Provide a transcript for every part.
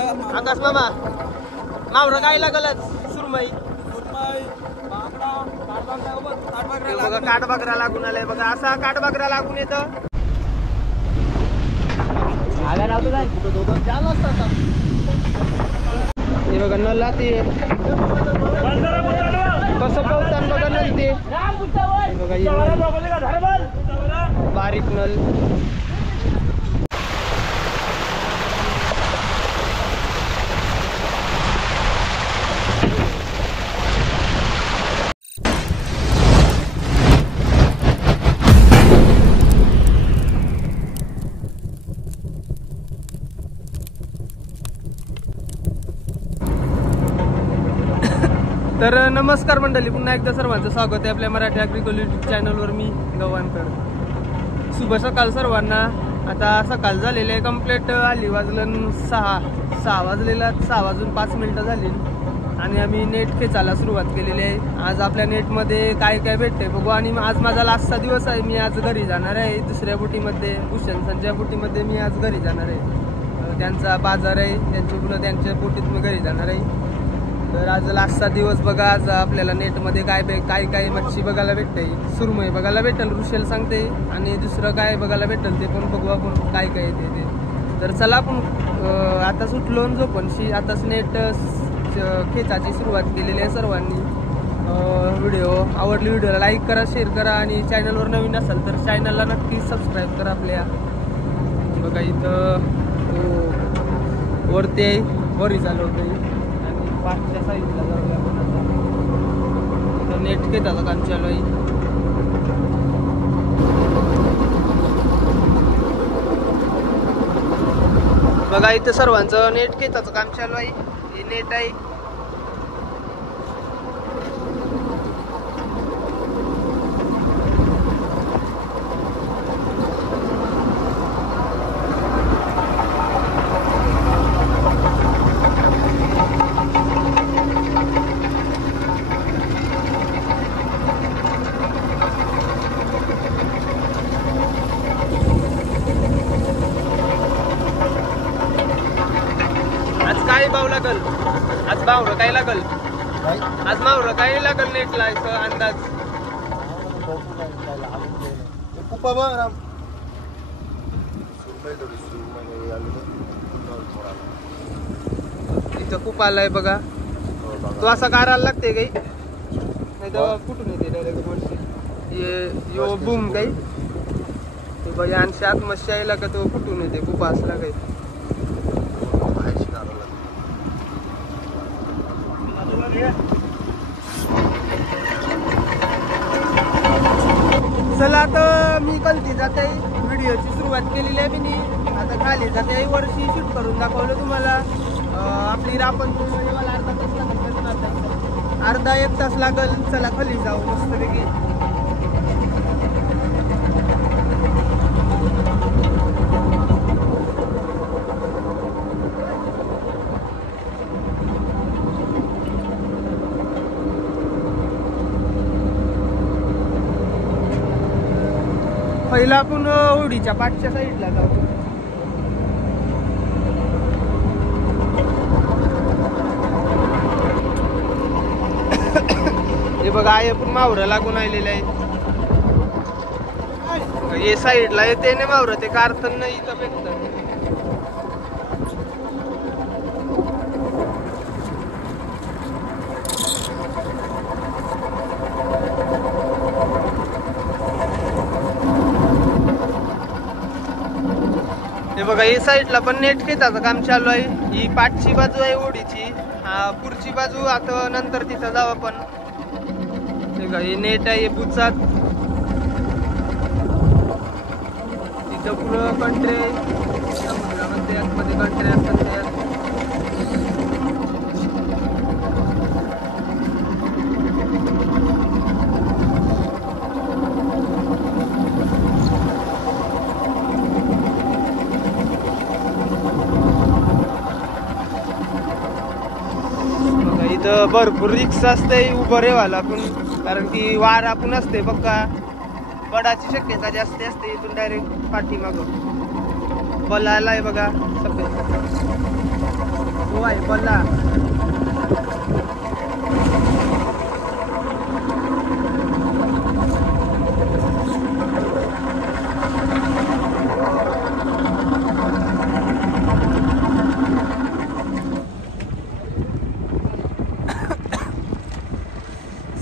आकाश मामा मावरं काय लागलच सुरमई बघा काठबाकरा लागून आलाय बघा असा काठबाकरा लागून येतं हे बघा नला ते कसं पवतान बघा नल ते बघा बारीक नल तर नमस्कार मंडळी, पुन्हा एकदा सर्वांचं स्वागत आहे आपल्या मराठी ॲग्रिकल्चर यूट्यूब चॅनलवर. मी गव्हाणकर. शुभ सकाळ सर्वांना. आता सकाळ झालेली आहे कंप्लीट. आली वाजलं 6 वाजलेला 6 वाजून 5 मिनिटं झाली आणि आम्ही नेट खेचायला सुरुवात केलेली आहे. आज आपल्या नेटमध्ये काय काय भेटते बघू. आणि आज माझा लास्टचा दिवस आहे. मी आज घरी जाणार आहे. दुसऱ्या बोटीमध्ये भूषणच्या बोटीमध्ये मी आज घरी जाणार आहे. त्यांचा बाजार आहे, त्यांच्या बोटीत मी घरी जाणार आहे. तर आज लास्टचा दिवस बघा. आज आपल्याला नेटमध्ये काय मच्छी बघायला भेटते. सुरमई बघायला भेटेल, रुशेल सांगते, आणि दुसरं काय बघायला भेटेल ते पण बघू आपण काय येते ते. तर चला आपण आता सुटलो झोपणशी. आताच नेट खेचाची सुरुवात केलेली आहे सर्वांनी. व्हिडिओ आवडली व्हिडिओला लाईक करा, शेअर करा, आणि चॅनलवर नवीन असाल तर चॅनलला नक्की सबस्क्राईब करा आपल्या. बघा इथं वरती आहे, वरी चालू होतं पाठच्या साईडला जाऊया आपण आता. नेट खेचाचं काम चालू आहे. बघा इथं सर्वांचं नेट खेचाचं काम चालू आहे. हे नेट आहे. काय भाव लागल आज? भावरं काय लागल आज? मावरं काय लागल नेटला अंदाज? इथं खूप आलाय बघा. तो असा गाराला लागते काही नाही तर कुठून येते डायरेक्ट वरती यो बूम काही ते बघा. आणि आत्महत्या यायला का तो कुठून येते खूप असला काही. चला आता मी कलती जाते. व्हिडिओची सुरुवात केलेली आहे मी. आता खाली जाते. वर्षी शूट करून दाखवलं तुम्हाला. आपली रापण मला अर्धा 1 तास लागल. चला खाली जाऊ मस्तपैकी. पहिला आपण होडीच्या पाठच्या साईडला जाऊ. हे बघा आहे पण मावरं लागून आलेले आहे. हे साईडला येते ना मावरं, ते कारथन नाही इथं भेटत. हे बघा ही साईडला पण नेट खेचाचं काम चालू आहे. ही पाठची बाजू आहे ओढीची. हा पुढची बाजू आता नंतर तिथं जाऊ आपण. हे नेट आहे बुचात. तिथं पुढं कंट्रे समुद्रामध्ये आतमध्ये कंट्रे असतात ते. इथं भरपूर रिक्स असते उभं रेवायला पण, कारण की वार आपण असते बघा. पडाची शक्यता जास्त असते. इथून डायरेक्ट पाठीमागं बलायला आहे बघा सफेद. भाऊ आहे कोल्हा.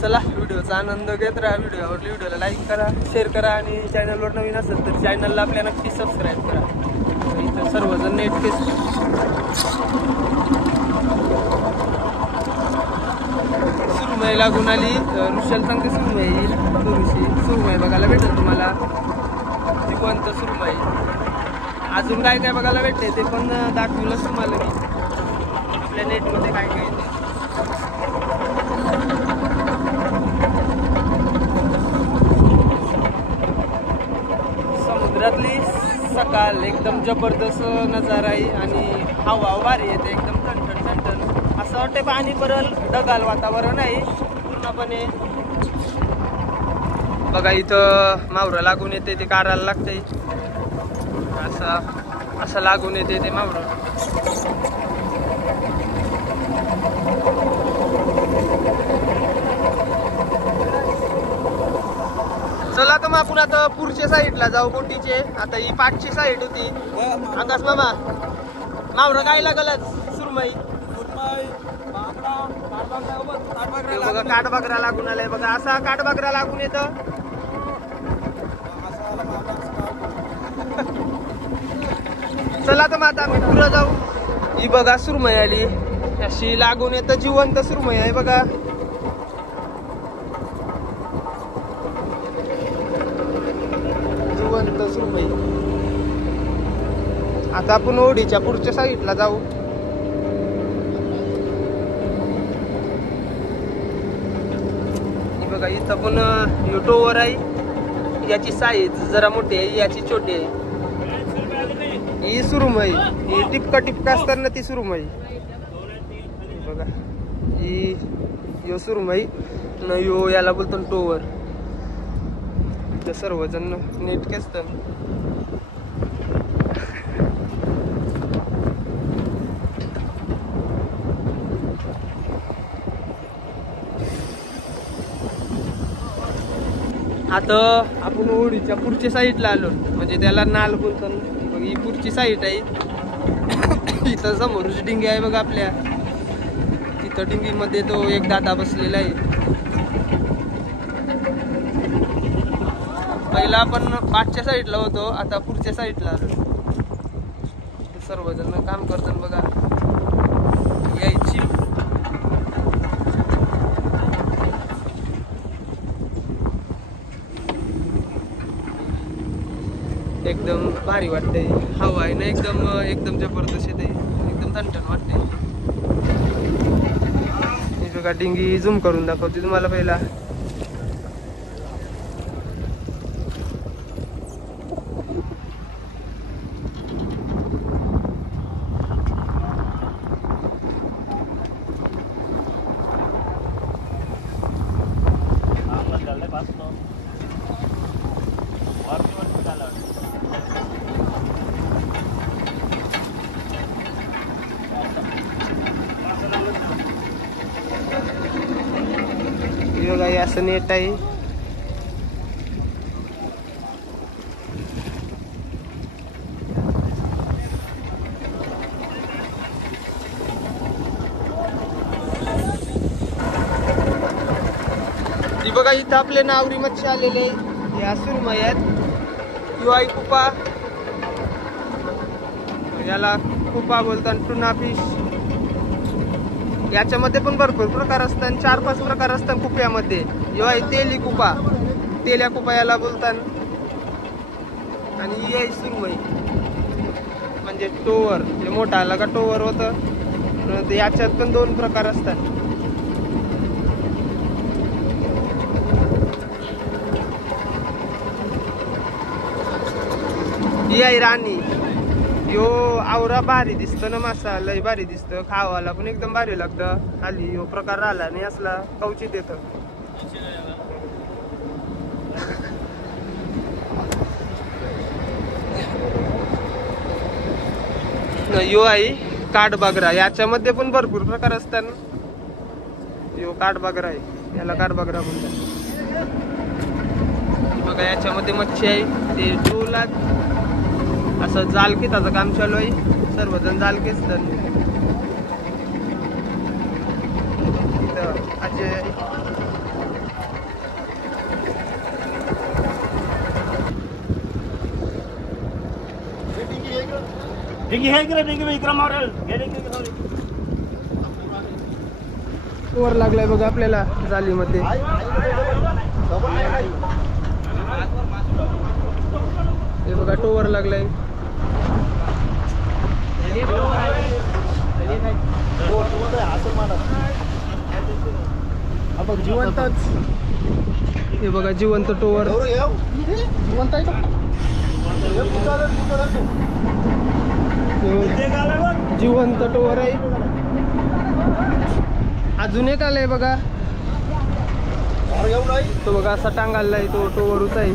चला व्हिडिओचा आनंद घेत राहा. व्हिडिओला लाईक करा, शेअर करा आणि चॅनलवर नवीन असेल तर चॅनलला आपल्या नक्की सबस्क्राईब करा. इथं सर्वजण नेटके सुरमई लागून आली. ऋषाल सांगते सुरमई येईल. सुरमई बघायला भेटेल तुम्हाला, जिवंत सुरमई. अजून काय काय बघायला भेटते ते पण दाखवलं तुम्हाला मी आपल्या नेटमध्ये काय काय येते. समुद्रातली सकाळ एकदम जबरदस्त नजारा आहे आणि हवा भारी येते एकदम ठणठण ठणठण. असं वाटतं पाणी परल ढगाळ वातावरण आहे पूर्णपणे. बघा इथं मावरं लागून येते ते काढायला लागतंय. असं लागून येते ते मावरं. चला तर मग आपण आता पुढच्या साईडला जाऊ बोटीचे. आता ही पाठची साईड होती. आकाश मामा मावरं काय लागलच सुरमई बघा. काठबागरा लागून आलाय बघा. असा काठबागरा लागून येत. चला तर मग आता आम्ही पुढं जाऊ. ही बघा सुरमई आली अशी लागून येत. जिवंत सुरमई आहे बघा. जिवंत सुरमई. आता आपण ओढीच्या पुढच्या साईडला जाऊ. बघा इथं पण युटोवर आहे. याची साईज जरा मोठी आहे, याची छोटी आहे. ही सुरमई, ही टिपका टिपका असताना ती सुरमई बघा. ही यो सुरमई न यो याला बोलतो टोवर. सर्वजण नेटके असतात. आता आपण ओढीच्या पुढच्या साईडला आलो, म्हणजे त्याला नाल बोलतात. ही पुढची साईड आहे. इथं समोरच डिंगी आहे बघा आपल्या. तिथं डिंगीमध्ये तो एक दादा बसलेला आहे. पहिला आपण पाठच्या साईडला होतो, आता पुढच्या साईडला आलो. सर्वजण काम करतात बघा. यायची एकदम भारी वाटते. हवा आहे ना एकदम जबरदस्त येते. एकदम थंडण वाटते. हे बघा डिंगी झूम करून दाखवते तुम्हाला पहिला. बघा असं नेट आहे. ती बघा इथं आपले नावरी मच्छी आलेले. या सुरमई आहेत. किंवा कुपा, याला कुपा बोलतात. Tuna fish. याच्यामध्ये पण भरपूर प्रकार असतात. 4-5 प्रकार असतात कुप्यामध्ये. जेव्हा तेली कुपा, तेल्या कुपा याला बोलतात. आणि ही सुरमई म्हणजे टोवर. हे मोठा आला का टोवर होतं. याच्यात पण 2 प्रकार असतात. ही आहे राणी. यो आवरा भारी दिसतं ना मासा. लय भारी दिसतं. खावाला पण एकदम भारी लागतं. खाली यो प्रकार राहिला नाही असला कवचित येतं. यो आहे काठबागरा, याच्यामध्ये पण भरपूर प्रकार असतात. यो काठबागरा आहे, याला काठबागरा म्हणतात. बघा याच्यामध्ये मच्छी आहे, ते टोलात असं जाल खेचाचं काम चालू आहे. सर्वजण जाल खेचतात. अजय वर लागलाय बघा आपल्याला जालीमध्ये. हे बघा टोवर लागलाय. जिवंतच, हे बघा जिवंत टोवर. जिवंत टोवर आहे. अजून एक आलाय बघा, तो बघा असा टांगालाय, तो टोवरच आहे.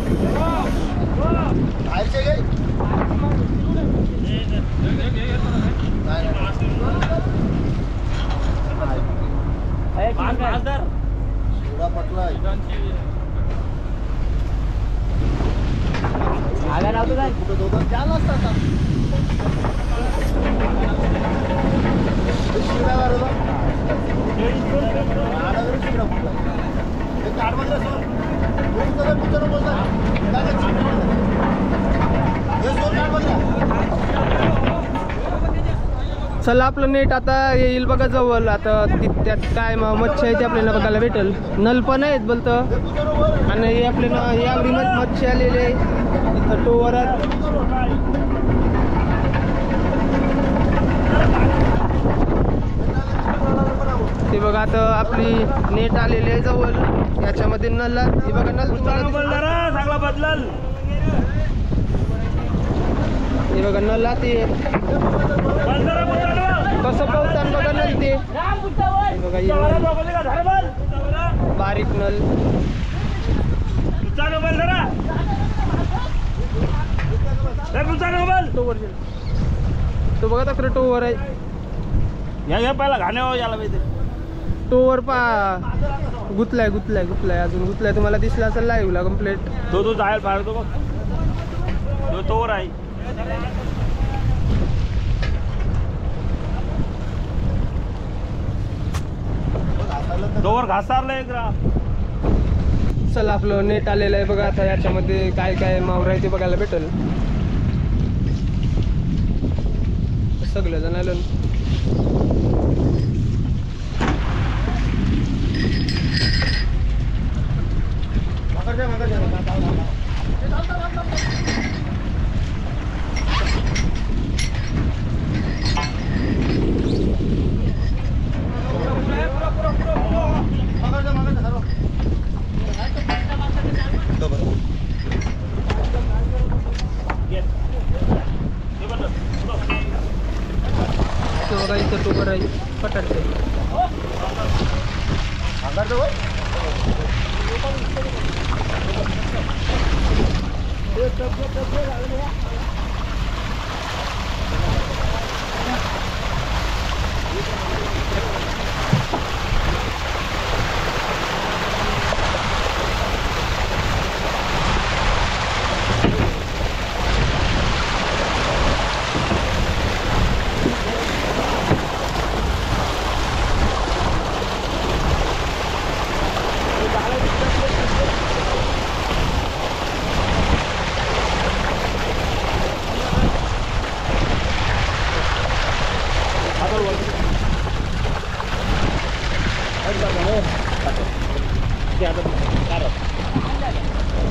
चला आपलं नेट आता येईल बघा जवळ. आता त्यात काय मच्छी आहे ते आपल्याला बघायला भेटेल. नल पण आहेत बोलतं, आणि हे आपल्याला यावरी मच्छी आलेली आहे इथं टोवरात. ते बघा आता आपली नेट आलेली आहे जवळ. याच्यामध्ये नल, हे बघा नल तुम्हाला बदलल. हे बघा नल ते कसं पवतान बघा नल ते. बघा बारीक नल. टोवर तो बघा तकडे टोवर आहे. पहिला घाण्यावर याला टोवर गुतलाय अजून गुतलाय. तुम्हाला दिसला असेल लाईव्हला कम्प्लीट. तो जायला बाहेर तो बघ, तो टोवर आहे. टोवर घासारला एक. चला आपलं नेट आलेलं आहे बघा. आता याच्यामध्ये काय काय मावरा आहे ते बघायला भेटेल. सगळं जण आलं. बघा इथं टोवर आहे पटाडते.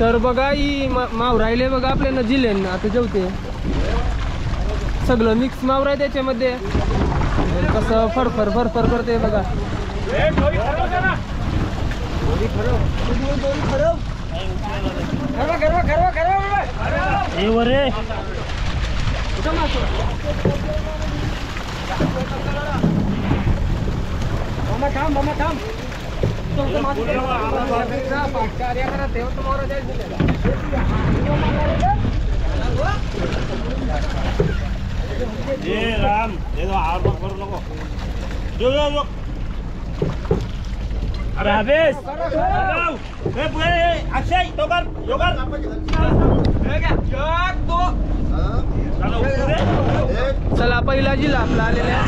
तर बघा ही माव राहिले बघा आपल्याला जिलेन. आता जेवते सगळं मिक्स मावर आहे त्याच्यामध्ये. कसं फरफर फरफर करते बघा. मामा थांब. राम हे आर करू नको जो अरे हवेस हे पुढे अक्षय दोघां चला पहिला जिल्हा आपला आलेला आहे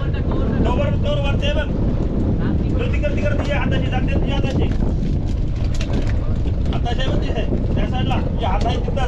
मध्ये दोघं वरते बघ तिकडे तुझ्या हाताची जाते तुझ्या हाताची हाताची म्हणजे त्या साईडला तुझ्या हात आहे तिथं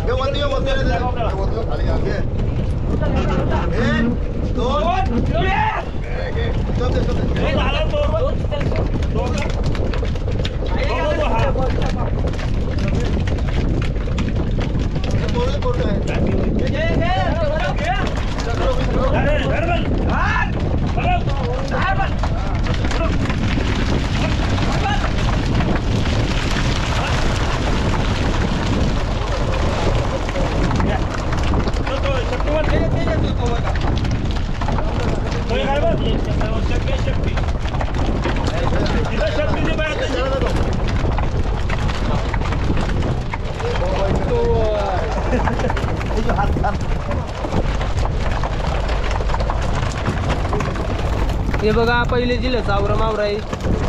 हे बघा पहिले जिल्ह्याचं आवरा मावरा आहे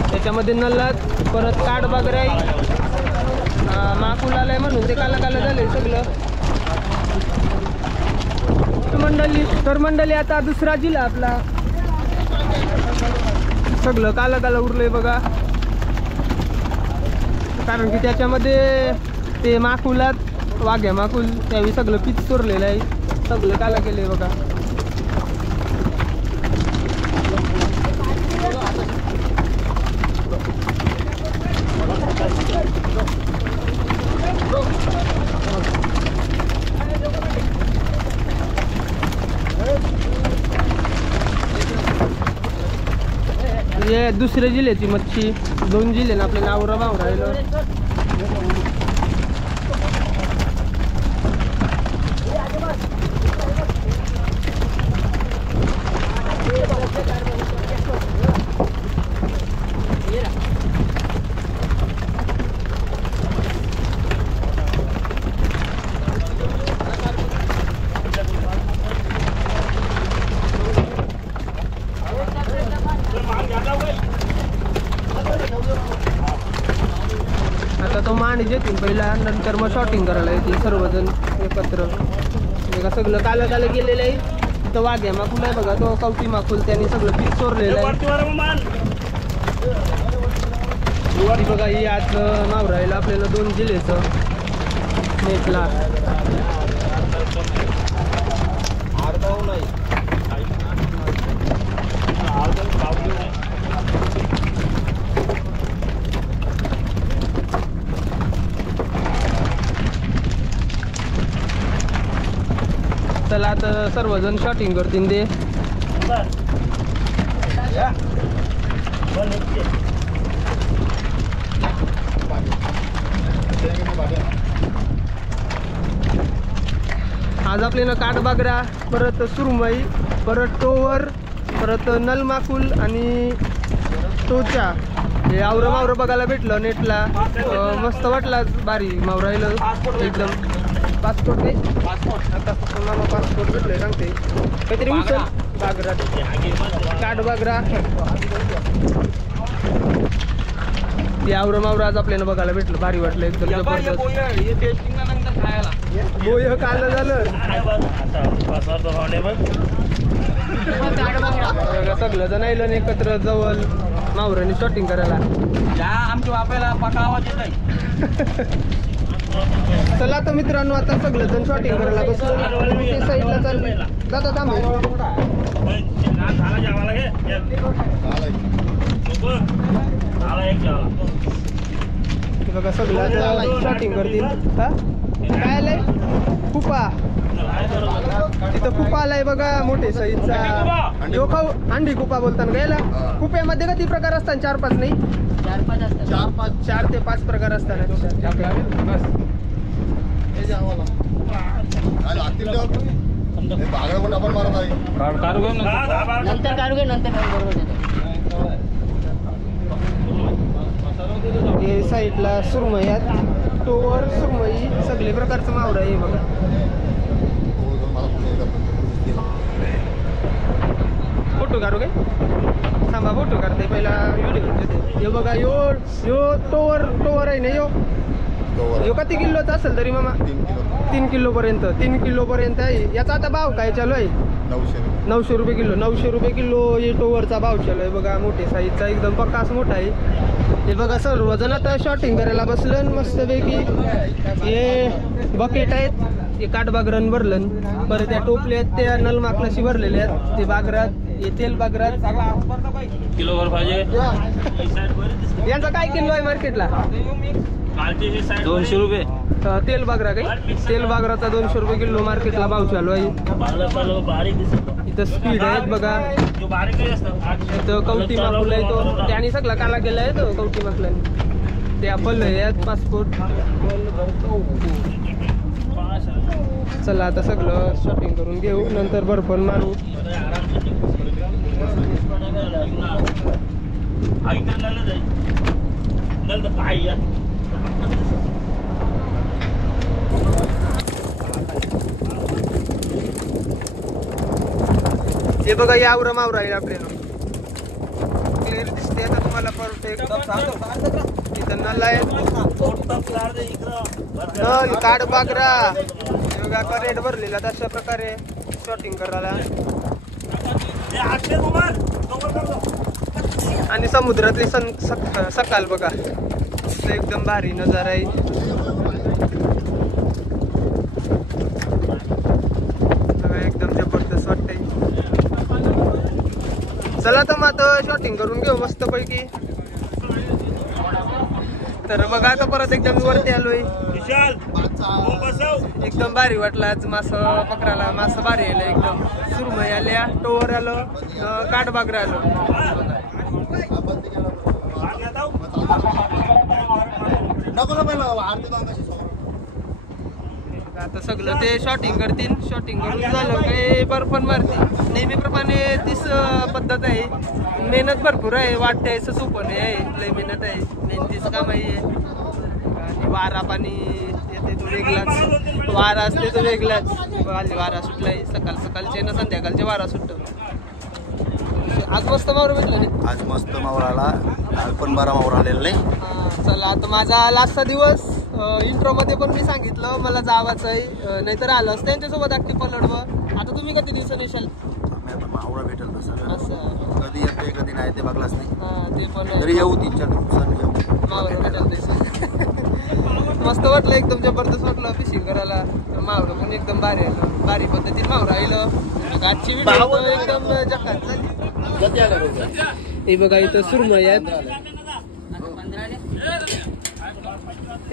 त्याच्यामध्ये नल्लात परत काड बागर आहे माकुल आलाय म्हणून ते काला काला झालंय सगळं तर मंडळी आता दुसरा जिल्हा आपला सगळं काला काला उरलंय बघा कारण की त्याच्यामध्ये ते माकुलात वाघ्या माकुल त्यावेळी सगळं पीच चोरलेलं आहे सगळं काला केलंय बघा हे दुसऱ्या जिल्ह्याची मच्छी 2 जिल्हे आपल्या नावरा भाव राहिलं आता तो माणीच येतील पहिला नंतर मग शॉटिंग करायला येतील सर्वजण एकत्र सगळं कालं कालं गेलेलं आहे तर वाघ्या माकुल आहे बघा तो कवटी माकुल त्यांनी सगळं पीक चोरलेलं आहे बघा ही आज नाव राहिलं आपल्याला 2 जिल्ह्याचं नेटला चला आता सर्वजण शॉटिंग करतील ते आज आपल्याला काठबागरा परत सुरमई परत टोवर परत नलमाकुल आणि टोचा हे आवरं मावरं बघायला भेटलं नेटला मस्त वाटला भारी मावरायला एकदम पासपोर्ट नाही आता मामा पासपोर्ट भेटले सांगते काहीतरी उचल बागरा काठबागरा ते आवरं मावरं आज आपल्याला बघायला भेटलं भारी वाटलं एकदम जबरदस्त बोय काल झालं सगळं जण आलं एकत्र जवळ मावरांनी शॉटिंग करायला आमच्या बापाला पका आवाज येत आहे चला तर मित्रांनो आता सगळं जण शॉटिंग करायला बसलो ते साईडला चालले जाता थांबे बघा सगळं शॉटिंग करतील हा काय आलंय कुपा तिथं कुपा आलाय बघा मोठे साईजचा जो खाऊ अंडी कुपा बोलताना गायला कुप्यामध्ये किती प्रकार असतात 4-5 नाही 4 ते 5 प्रकार असतात हे साईडला सुरमई टोवर सुरमई सगळे प्रकारचं मावरं आहे बघा फोटो काढू काय थांबा फोटो काढते पहिला व्हिडिओ घेते हे बघा यो यो टोवर आहे ना यो किती किलोचा असेल तरी मामा 3 किलो पर्यंत 3 किलो पर्यंत आहे याचा आता भाव काय चालू आहे 900 रुपये किलो 900 रुपये किलो हे टोवरचा भाव चालू आहे बघा मोठे साईजचा एकदम पक्काच मोठा आहे हे बघा सर्वजण आता शॉटिंग करायला बसलं मस्तपैकी हे बकेट आहेत हे काठबागरण भरलं परत त्या टोपले आहेत त्या नलमाकलाशी भरलेले आहेत ते बागरात हे तेल बागरात किलोभर पाहिजे यांचा काय किलो आहे मार्केटला 200 रुपये तेल बागरा काही तेल बागराचा 200 रुपये किलो मार्केटला भाव चालू आहे इथं स्पीड आहेत बघा इथं कवटी माकुला येतो त्याने सगळा काला केला आहे तो कवटी माकलाने ते आपण आहेत पासपोर्ट चला आता सगळं शॉपिंग करून घेऊ नंतर बर्फन मारू हे बघा यावर मावरा आहे आपल्याला क्लिअर दिसते आता तुम्हाला परफेक्ट इथं नल आहे नल काड बागरा बघा करेट भरलेला तशा प्रकारे शॉटिंग करायला आणि समुद्रातली सकाळ बघा एकदम भारी नजारा आहे एकदम जबरदस्त वाटतंय चला तर मग आता शॉटिंग करून घेऊ मस्त पैकी तर बघा आता परत एकदम वरती आलोय एकदम भारी वाटलं आज मासं पकडायला मासं भारी आलं एकदम सुरमई आल्या टोवर आलं काठबागरा आलं आता सगळं ते शॉटिंग करतील शॉटिंग करून झालं काही बर्फन मारतील नेहमीप्रमाणे तीच पद्धत आहे मेहनत भरपूर आहे वाटते असं सोपं नाही आहे लय मेहनत आहे मेहनतीचं काम आहे आणि वारा पाणी येते तो वेगळाच वारा असते तो वेगळाच वारा सुटलाय सकाळ सकाळचे ना संध्याकाळचे वारा सुटतो आज मस्त मावर भेटलं नाही आज मस्त मावर आला काल पण 12 मावर आलेला नाही चला आता माझा लास्टचा दिवस इंट्रो मध्ये पण मी सांगितलं मला जावाचं आहे नाहीतर आलंच त्यांच्यासोबत अगदी पलडवं आता तुम्ही किती दिवसांनी येशाल मावळा भेटेल तसं असं कधी येते कधी नाही ते बघलाच नाही ते पण तरी येऊ 3-4 दिवसांनी येऊ मावळं भेटेल मस्त वाटलं एकदम जबरदस्त वाटलं फिशिंग करायला तर मावळं पण एकदम भारी आलं भारी पद्धतीने मावळं राहिलं आजची व्हिडिओ एकदम जकात झाली हे बघा इथं सुरमई आहेत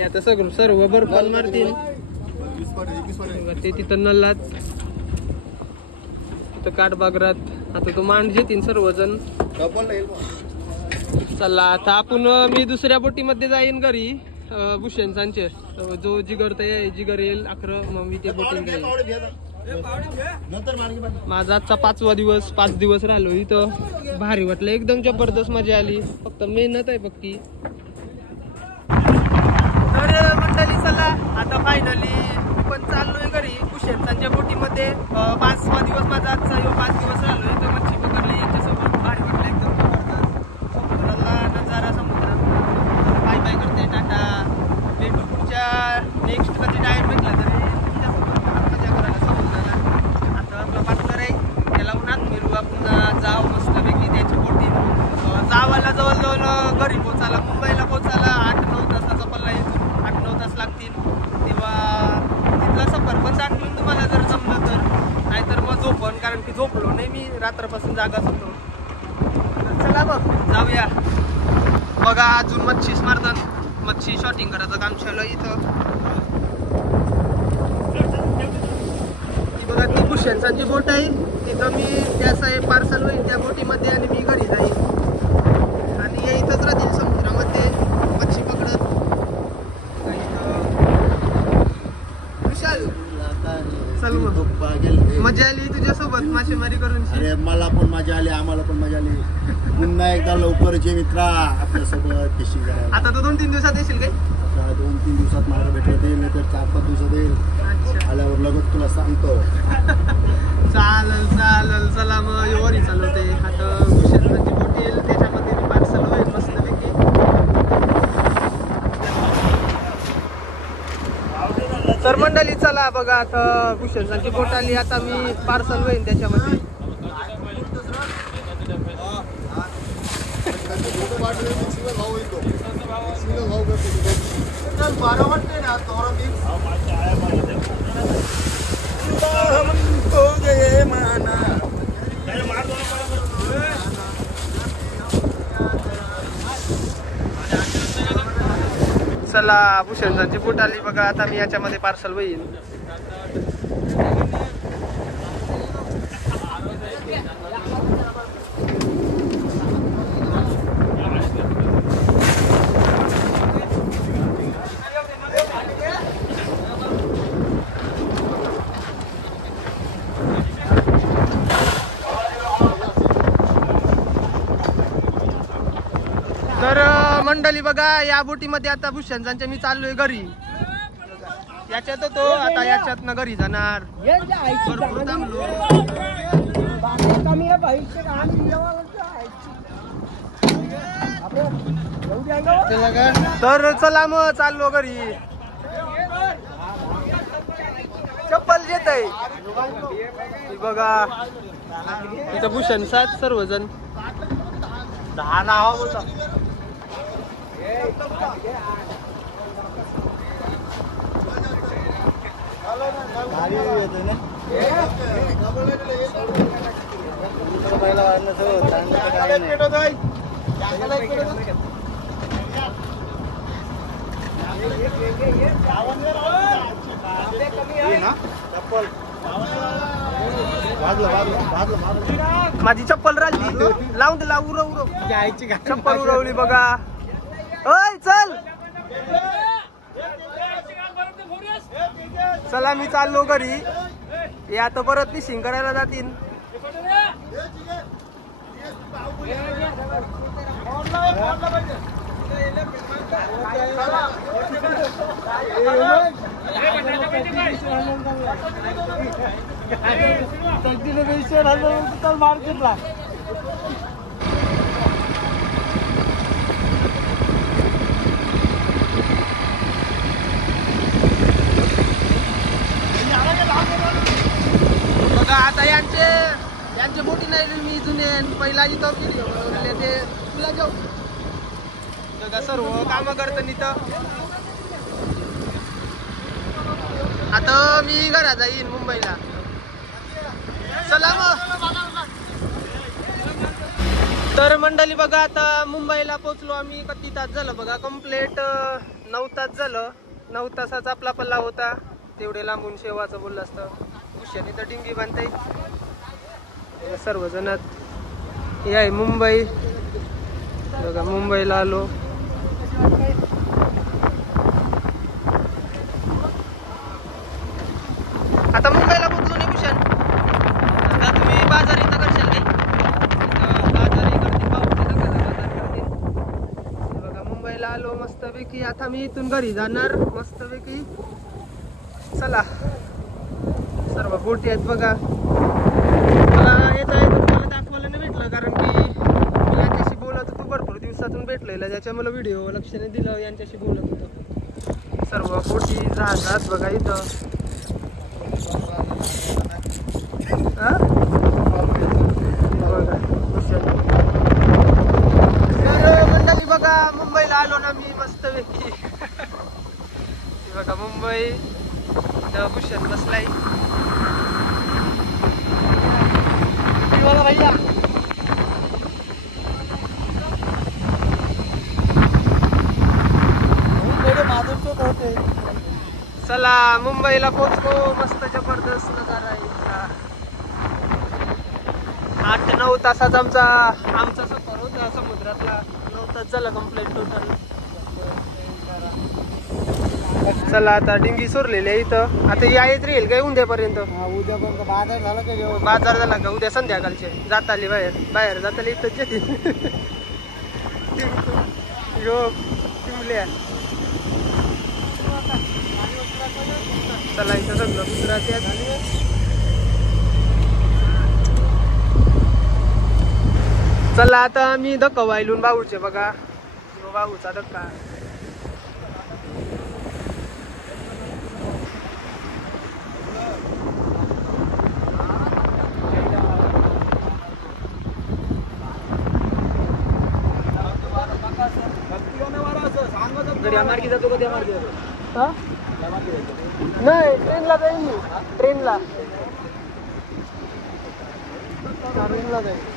आता सगळं सर्व बर्फान मारतील ते तिथं नल्लात तिथं काठबागरात आता तो मांड घेतील सर्वजण चला आता आपण मी दुसऱ्या बोटीमध्ये जाईन घरी भूषणसांचे जो जिगर जिगर येईल मग मी ते बोटिंग जाईल माझा आजचा 5वा दिवस 5 दिवस राहिलो इथं भारी वाटलं एकदम जबरदस्त मजा आली फक्त मेहनत आहे पक्की तर मंडळी चला आता फायनली पण चाललोय घरी भूषणसांच्या बोटीमध्ये 5वा दिवस माझा आजचा 5 दिवस राहिलोय तर मच्छी पकडली यांच्यासोबत भारी वाटलं एकदम जबरदस्त समुद्राला नजारा समुद्रात बाय बाय करते टाटा भेटू पुढच्या नेक्स्ट कधी टाइम भेटला तरी मजा करायला समुद्राला आता आपला पार्टनर आहे त्याला उन्हात फिरू आपण जाव मस्तपैकी त्याची बोटी जावाला जवळजवळ घरी पोचायला मुंबईला पोचायला 8-9 तासाचा पल्ला येतो 8-9 तास लागतील तेव्हा तिथला सफर पण दाखवून तुम्हाला जर जमलं तर नाहीतर मग झोपण कारण की झोपलो नाही मी रात्रपासून जागाच होतो तर चला मग जाऊया बघा अजून मच्छीच मारतात मच्छी शॉटिंग करायचं काम चालू इथं बघा ती भूषणसांची बोट आहे तिथं मी त्या साहेब पार्सल होईल त्या बोटीमध्ये आणि मी घरी जाईल आणि या इथंच राहतील समुद्रामध्ये मच्छी पकडत विशाल चल मग मजा आली तुझ्यासोबत मासेमारी करून अरे मला पण मजा आली आम्हाला पण मजा आली पुन्हा एकदा लवकरच ये मित्रा आपल्यासोबत फिशिंग करायला आता तो 2-3 दिवसात येशील काय 2-3 दिवसात मला भेटत येईल नाही तर 4-5 दिवसात येईल आल्यावर लगत तुला सांगतो चालेल चला मग वरी चालवते आता तर मंडळी चला बघा आता भूषणची बोट आली. आता मी पार्सल होईन त्याच्यामध्ये. चला भूषणची बोट आली बघा. आता मी याच्यामध्ये पार्सल होईन. तर मंडळी बघा या बोटीमध्ये आता भूषणजांच्या मी चाललोय घरी. याच्यात तो आता याच्यात न घरी जाणार. भरपूर थांबलो. तर चला मग चाललो घरी. चप्पल देत आहे बघा तिथं भूषण साथ सर्वजण 10 नाव बोलता. माझी चप्पल राहिली. लावून दे लाव. उरव चप्पल उरवली बघा. ओय चल चला मी चाललो घरी. हे आता परत फिशिंग करायला जातील. मार्केटला बघा. आता यांचे मोठी नाही मी जुने पहिला इथं व्हिडिओ बनवलेले ते तुला जाऊ बघा. सर्व काम करत इथं. आता मी घरात जाईन मुंबईला. चला मग. तर मंडळी बघा आता मुंबईला पोहोचलो आम्ही. किती तास झालं बघा. कंप्लीट 9 तास झालं. 9 तासाचा आपला पल्ला होता. तेवढे लांबून शेवाचं बोललं असतं. भूषण इथं डिंगी बांधताय सर्वजणात. हे आहे मुंबई बघा. मुंबईला आलो. आता मुंबईला पोहोचलो नाही भूषण. आता तुम्ही बाजार इथं करशाल नाही. बाजार करते पाऊस करते बघा. मुंबईला आलो मस्तपैकी. आता मी इथून घरी जाणार मस्तपैकी. चला सर्व बोटी आहेत बघा. मला येता तुम्हाला दाखवायला नाही भेटलं कारण की मी यांच्याशी बोलत होतो. भरपूर दिवसातून भेटलेलं ज्याच्यामुळे व्हिडिओ लक्षाने दिलं. यांच्याशी बोलत होतो. सर्व बोटी जहाजात बघा इथं. मंडळी बघा मुंबईला आलो ना मी मस्तपैकी. बघा मुंबई भूषण बसलाय. भैया चला मुंबईला पोहोचलो. मस्त जबरदस्त नजारा आहे. 8-9 तासाचा आमचा सफर होता समुद्रातला. 9 तास झाला कंप्लीट टोटल. चला आता डिंगी सोरलेली आहे इथं. आता यायच राहील काय उद्यापर्यंत. उद्यापर्यंत बाजार झाला का उद्या संध्याकाळचे जात आली बाहेर जात आली इथंच येतील. चला इथं सगळं गुजराती. चला आता मी धक्का वायलून भाऊचे बघा. भाऊचा धक्का. हा? नाही ट्रेनला जाईन मी ट्रेनला जाईल